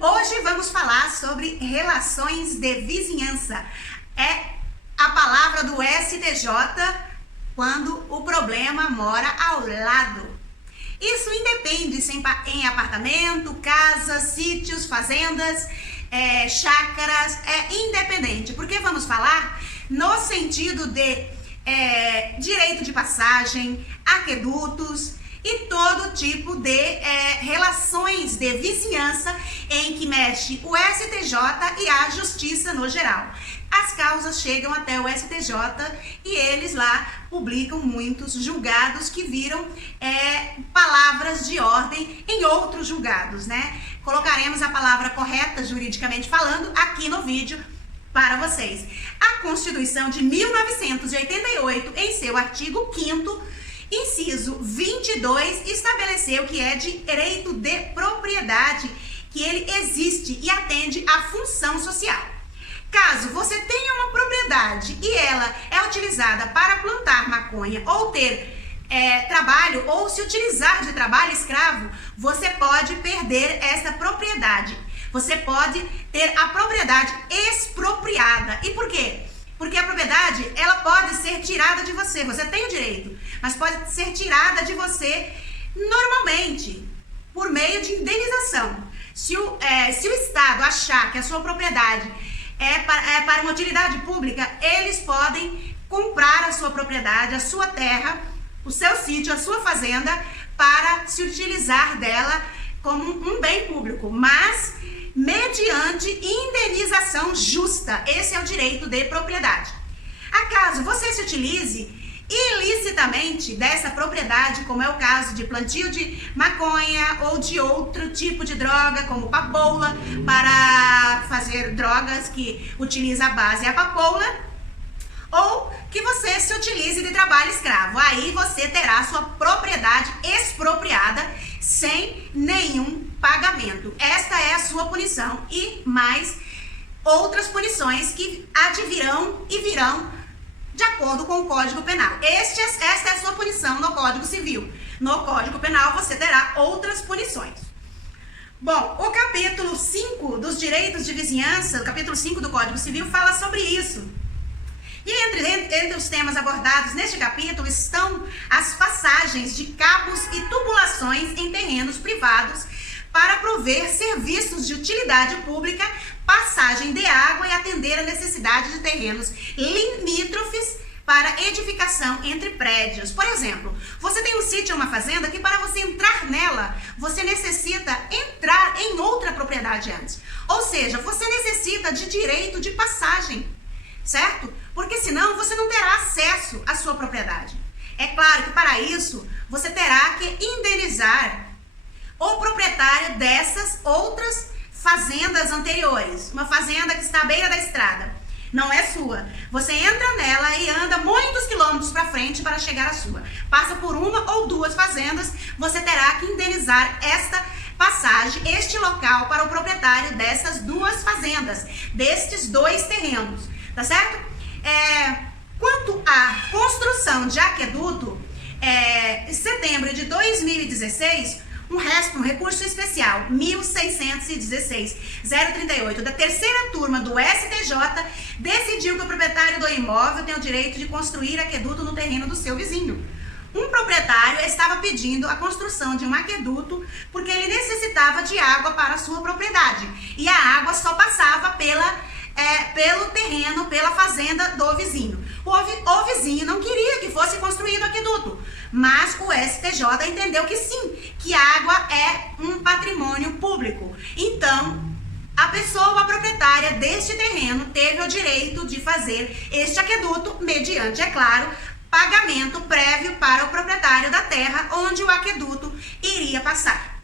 Hoje vamos falar sobre relações de vizinhança. É a palavra do STJ quando o problema mora ao lado. Isso independe se em apartamento, casas, sítios, fazendas, chácaras, é independente. Porque vamos falar no sentido de direito de passagem, aquedutos e todo tipo de relações de vizinhança em que mexe o STJ e a Justiça no geral. As causas chegam até o STJ e eles lá publicam muitos julgados que viram palavras de ordem em outros julgados, né? Colocaremos a palavra correta, juridicamente falando, aqui no vídeo para vocês. A Constituição de 1988, em seu artigo 5º, inciso 22, estabeleceu que é direito de propriedade, que ele existe e atende à função social. Caso você tenha uma propriedade e ela é utilizada para plantar maconha ou ter trabalho ou se utilizar de trabalho escravo, você pode perder essa propriedade. Você pode ter a propriedade expropriada. E por quê? Porque a propriedade, ela pode ser tirada de você. Você tem o direito, mas pode ser tirada de você normalmente por meio de indenização. Se o Estado achar que a sua propriedade é para uma utilidade pública, eles podem comprar a sua propriedade, a sua terra, o seu sítio, a sua fazenda, para se utilizar dela como um bem público, mas mediante indenização justa. Esse é o direito de propriedade. Acaso você se utilize ilicitamente dessa propriedade, como é o caso de plantio de maconha ou de outro tipo de droga, como papoula, para fazer drogas que utiliza a base a papoula, ou que você se utilize de trabalho escravo. Aí você terá sua propriedade expropriada sem nenhum pagamento. Esta é a sua punição e mais outras punições que advirão e virão de acordo com o Código Penal. Esta é a sua punição no Código Civil. No Código Penal você terá outras punições. Bom, o capítulo 5 dos direitos de vizinhança, o capítulo 5 do Código Civil fala sobre isso. E entre os temas abordados neste capítulo estão as passagens de cabos e tubulações em terrenos privados para prover serviços de utilidade pública, passagem de água e atender a necessidade de terrenos limítrofes para edificação entre prédios. Por exemplo, você tem um sítio ou uma fazenda que para você entrar nela, você necessita entrar em outra propriedade antes. Ou seja, você necessita de direito de passagem, certo? Porque senão você não terá acesso à sua propriedade. É claro que para isso você terá que indenizar o proprietário dessas outras fazendas anteriores. Uma fazenda que está à beira da estrada, não é sua. Você entra nela e anda muitos quilômetros para frente para chegar à sua. Passa por uma ou duas fazendas, você terá que indenizar esta passagem, este local para o proprietário dessas duas fazendas, destes dois terrenos, tá certo? Quanto à construção de aqueduto, em setembro de 2016, um recurso especial 1616-038 da terceira turma do STJ decidiu que o proprietário do imóvel tem o direito de construir aqueduto no terreno do seu vizinho. Um proprietário estava pedindo a construção de um aqueduto porque ele necessitava de água para a sua propriedade e a água só passava pelo terreno, pela fazenda do vizinho. O vizinho não queria que fosse construído aqueduto, mas o STJ entendeu que sim, que a água é um patrimônio público. Então, a proprietária deste terreno teve o direito de fazer este aqueduto mediante, é claro, pagamento prévio para o proprietário da terra onde o aqueduto iria passar.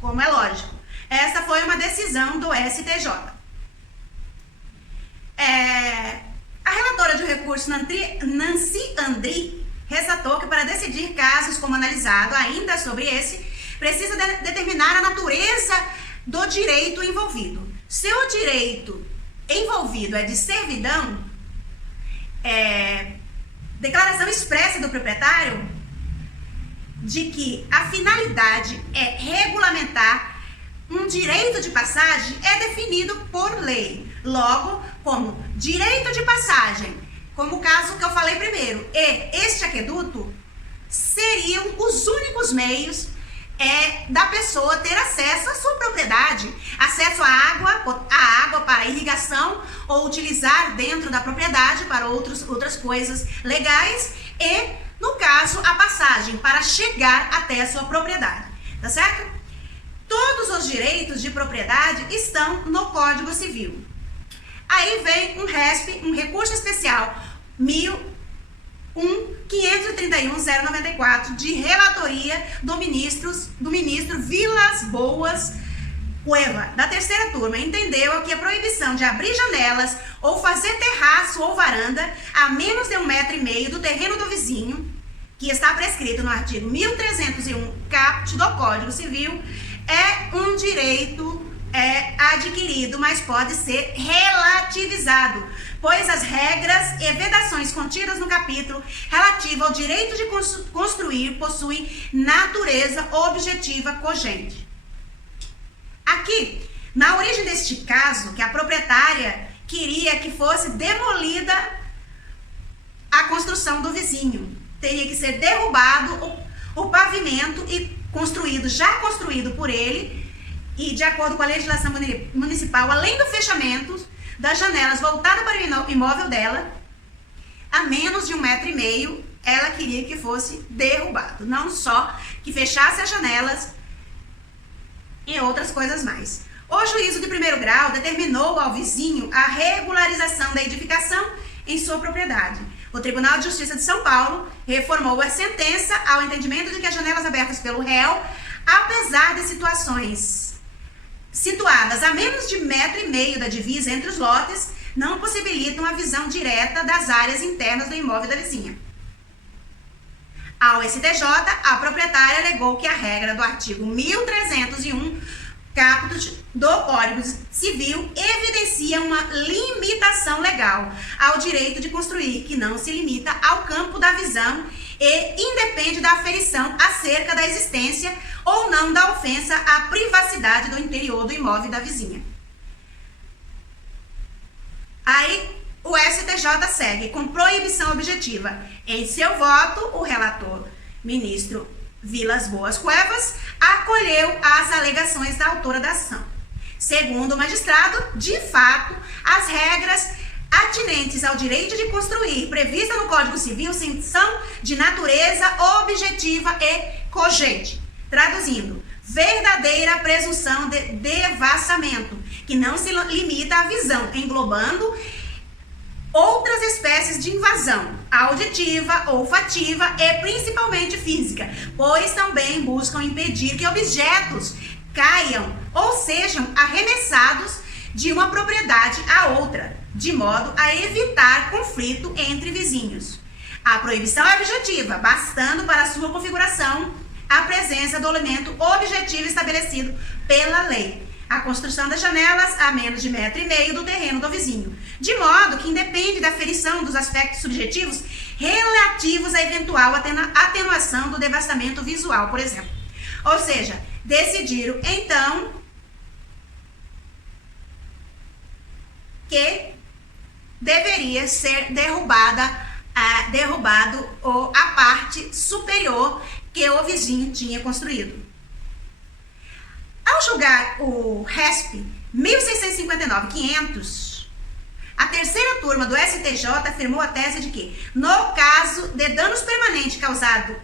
Como é lógico. Essa foi uma decisão do STJ. A relatora de recurso, Nancy Andri, ressaltou que para decidir casos como analisado ainda sobre esse, precisa determinar a natureza do direito envolvido. Se o direito envolvido é de servidão, declaração expressa do proprietário de que a finalidade é regulamentar um direito de passagem é definido por lei. Logo, como direito de passagem, como o caso que eu falei primeiro, e este aqueduto seriam os únicos meios da pessoa ter acesso à sua propriedade, acesso à água para irrigação ou utilizar dentro da propriedade para outras coisas legais e, no caso, a passagem para chegar até a sua propriedade, tá certo? Todos os direitos de propriedade estão no Código Civil. Aí vem um RESP, um recurso especial 531.094 de relatoria do ministro Vilas Boas Cueva, da terceira turma, entendeu que a proibição de abrir janelas ou fazer terraço ou varanda a menos de 1,5 metro do terreno do vizinho, que está prescrito no artigo 1301 caput do Código Civil, é um direito adquirido, mas pode ser relativizado, pois as regras e vedações contidas no capítulo relativo ao direito de construir possuem natureza objetiva cogente. Aqui, na origem deste caso, que a proprietária queria que fosse demolida a construção do vizinho, teria que ser derrubado o pavimento e já construído por ele, e de acordo com a legislação municipal, além do fechamento das janelas voltada para o imóvel dela, a menos de 1,5 metro, ela queria que fosse derrubado. Não só que fechasse as janelas e outras coisas mais. O juízo de primeiro grau determinou ao vizinho a regularização da edificação em sua propriedade. O Tribunal de Justiça de São Paulo reformou a sentença ao entendimento de que as janelas abertas pelo réu, apesar de situações situadas a menos de 1,5 metro da divisa entre os lotes, não possibilitam a visão direta das áreas internas do imóvel da vizinha. Ao STJ, a proprietária alegou que a regra do artigo 1301 caput do Código Civil evidencia uma limitação legal ao direito de construir, que não se limita ao campo da visão e independe da aferição acerca da existência ou não da ofensa à privacidade do interior do imóvel da vizinha. Aí o STJ segue com proibição objetiva. Em seu voto, o relator, ministro Vilas Boas Cuevas, acolheu as alegações da autora da ação. Segundo o magistrado, de fato, as regras atinentes ao direito de construir prevista no Código Civil são de natureza objetiva e cogente. Traduzindo, verdadeira presunção de devassamento, que não se limita à visão, englobando outras espécies de invasão, auditiva, olfativa e principalmente física, pois também buscam impedir que objetos caiam ou sejam arremessados de uma propriedade a outra, de modo a evitar conflito entre vizinhos. A proibição é objetiva, bastando para sua configuração a presença do elemento objetivo estabelecido pela lei, a construção das janelas a menos de 1,5 metro do terreno do vizinho, de modo que independe da aferição dos aspectos subjetivos relativos à eventual atenuação do devastamento visual, por exemplo. Ou seja, decidiram então que deveria ser derrubado a parte superior que o vizinho tinha construído. Ao julgar o RESP 1659-500, a terceira turma do STJ afirmou a tese de que, no caso de danos permanentes causados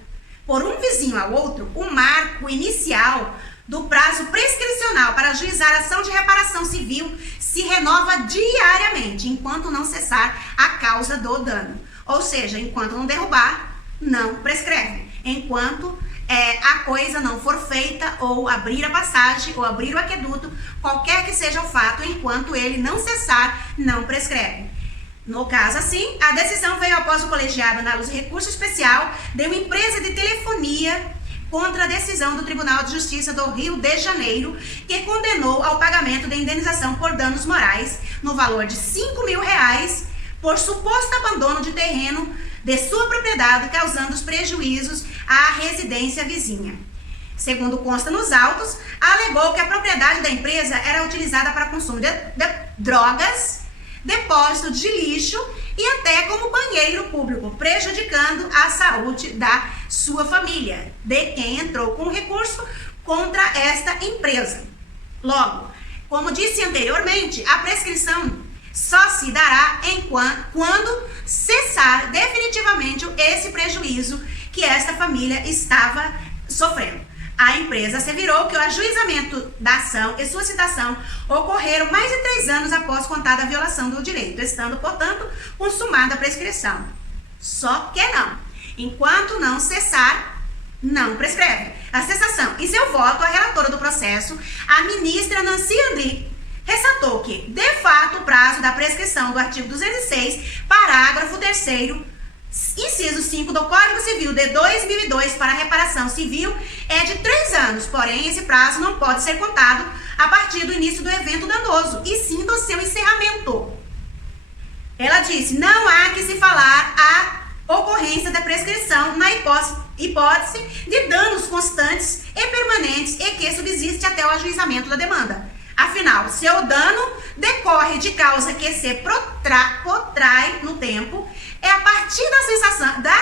por um vizinho ao outro, o marco inicial do prazo prescricional para ajuizar a ação de reparação civil se renova diariamente, enquanto não cessar a causa do dano. Ou seja, enquanto não derrubar, não prescreve. Enquanto a coisa não for feita, ou abrir a passagem, ou abrir o aqueduto, qualquer que seja o fato, enquanto ele não cessar, não prescreve. No caso assim, a decisão veio após o colegiado análise de recurso especial de uma empresa de telefonia contra a decisão do Tribunal de Justiça do Rio de Janeiro, que condenou ao pagamento de indenização por danos morais no valor de R$5.000 por suposto abandono de terreno de sua propriedade, causando os prejuízos à residência vizinha. segundo consta nos autos, alegou que a propriedade da empresa era utilizada para consumo de drogas, depósito de lixo e até como banheiro público, prejudicando a saúde da sua família, de quem entrou com recurso contra esta empresa. Logo, como disse anteriormente, a prescrição só se dará quando cessar definitivamente esse prejuízo que esta família estava sofrendo. A empresa asseverou que o ajuizamento da ação e sua citação ocorreram mais de 3 anos após contada a violação do direito, estando, portanto, consumada a prescrição. Só que não. Enquanto não cessar, não prescreve. A cessação. Em seu voto, a relatora do processo, a ministra Nancy Andrighi, ressaltou que, de fato, o prazo da prescrição do artigo 206, parágrafo 3º, inciso 5 do Código Civil de 2002 para reparação civil é de 3 anos, porém esse prazo não pode ser contado a partir do início do evento danoso, e sim do seu encerramento. Ela disse, não há que se falar a ocorrência da prescrição na hipótese de danos constantes e permanentes e que subsiste até o ajuizamento da demanda. Afinal, se o dano decorre de causa que se protrai no tempo, é a partir da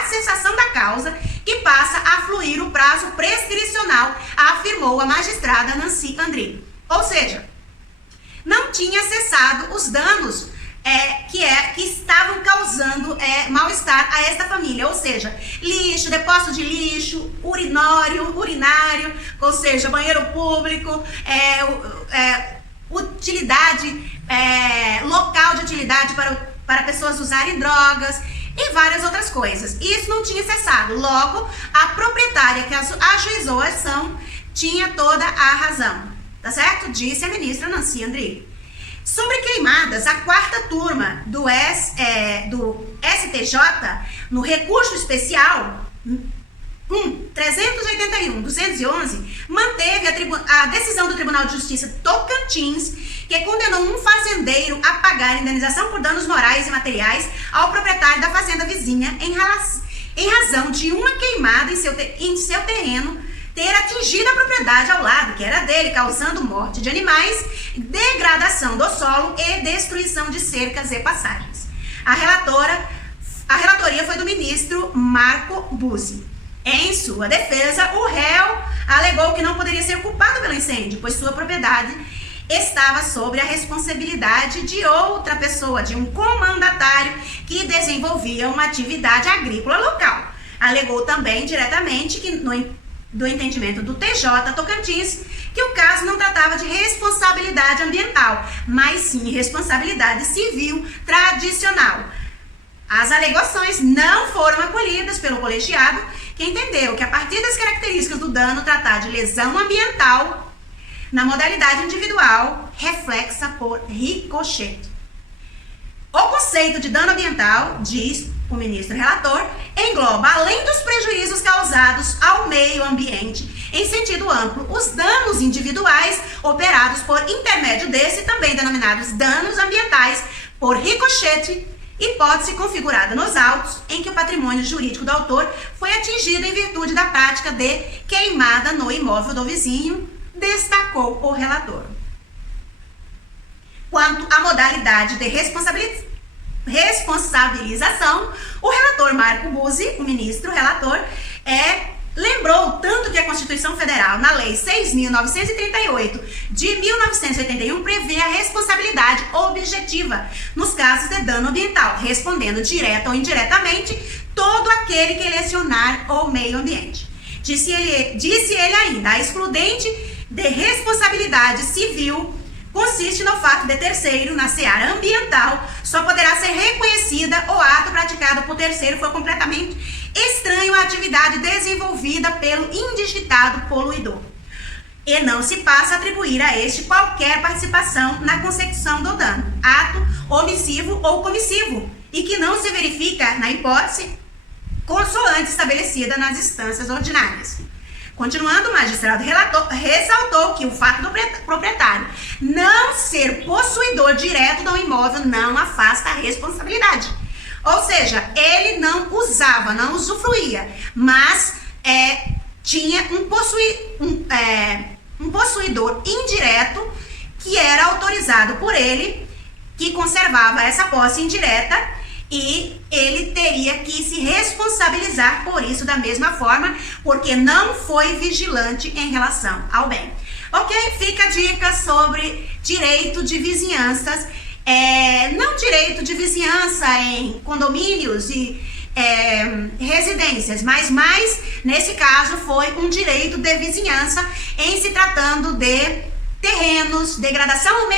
cessação da causa que passa a fluir o prazo prescricional, afirmou a magistrada Nancy Andrighi. Ou seja, não tinha cessado os danos que estavam causando mal-estar a esta família, ou seja, lixo, depósito de lixo, urinário, ou seja, banheiro público, local de utilidade para pessoas usarem drogas e várias outras coisas. Isso não tinha cessado. Logo, a proprietária que ajuizou a ação tinha toda a razão. Tá certo? Disse a ministra Nancy Andrighi. Sobre queimadas, a 4ª turma do STJ, no recurso especial 381/211, manteve a decisão do Tribunal de Justiça Tocantins, que condenou um fazendeiro a pagar indenização por danos morais e materiais ao proprietário da fazenda vizinha em razão de uma queimada em seu terreno ter atingido a propriedade ao lado, que era dele, causando morte de animais, degradação do solo e destruição de cercas e passagens. A relatoria foi do ministro Marco Buzzi. Em sua defesa, o réu alegou que não poderia ser culpado pelo incêndio, pois sua propriedade estava sob a responsabilidade de outra pessoa, de um comandatário que desenvolvia uma atividade agrícola local. Alegou também diretamente que do entendimento do TJ Tocantins, que o caso não tratava de responsabilidade ambiental, mas sim responsabilidade civil tradicional. As alegações não foram acolhidas pelo colegiado, que entendeu que a partir das características do dano tratar de lesão ambiental na modalidade individual, reflexa por ricochete. O conceito de dano ambiental, diz o ministro relator, engloba, além dos prejuízos causados ao meio ambiente, em sentido amplo, os danos individuais operados por intermédio desse, também denominados danos ambientais por ricochete, hipótese configurada nos autos em que o patrimônio jurídico do autor foi atingido em virtude da prática de queimada no imóvel do vizinho, destacou o relator. Quanto à modalidade de responsabilização, o relator Marco Buzzi, o ministro relator, lembrou tanto que a Constituição Federal, na Lei 6.938 de 1981, prevê a responsabilidade objetiva nos casos de dano ambiental, respondendo direta ou indiretamente todo aquele que lesionar o meio ambiente. Disse ele ainda, a excludente de responsabilidade civil consiste no fato de terceiro, na seara ambiental, só poderá ser reconhecida o ato praticado por terceiro for completamente estranho à atividade desenvolvida pelo indigitado poluidor. E não se passa a atribuir a este qualquer participação na consecução do dano, ato omissivo ou comissivo, e que não se verifica na hipótese consoante estabelecida nas instâncias ordinárias. Continuando, o magistrado ressaltou que o fato do proprietário não ser possuidor direto do imóvel não afasta a responsabilidade. Ou seja, ele não usava, não usufruía, mas tinha um possuidor indireto que era autorizado por ele, que conservava essa posse indireta, e ele teria que se responsabilizar por isso da mesma forma, porque não foi vigilante em relação ao bem. Ok? Fica a dica sobre direito de vizinhanças, não direito de vizinhança em condomínios e residências, mas mais nesse caso foi um direito de vizinhança em se tratando de terrenos, degradação ao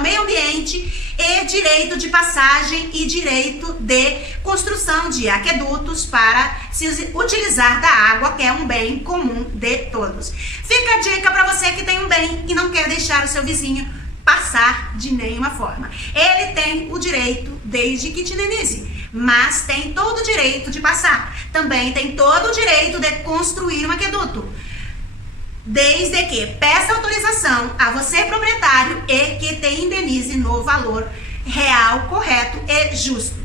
meio ambiente e direito de passagem e direito de construção de aquedutos para se utilizar da água, que é um bem comum de todos. Fica a dica para você que tem um bem e não quer deixar o seu vizinho passar de nenhuma forma. Ele tem o direito desde que te indenize, mas tem todo o direito de passar. Também tem todo o direito de construir um aqueduto, desde que peça autorização a você, proprietário, e que te indenize no valor real, correto e justo.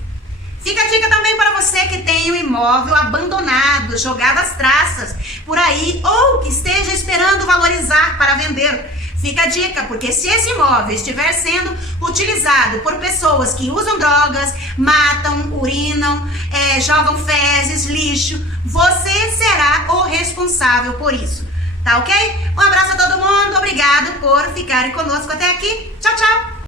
Fica a dica também para você que tem um imóvel abandonado, jogado às traças por aí, ou que esteja esperando valorizar para vender. Fica a dica, porque se esse imóvel estiver sendo utilizado por pessoas que usam drogas, matam, urinam, jogam fezes, lixo, você será o responsável por isso. Tá ok? Um abraço a todo mundo, obrigado por ficarem conosco até aqui. Tchau, tchau!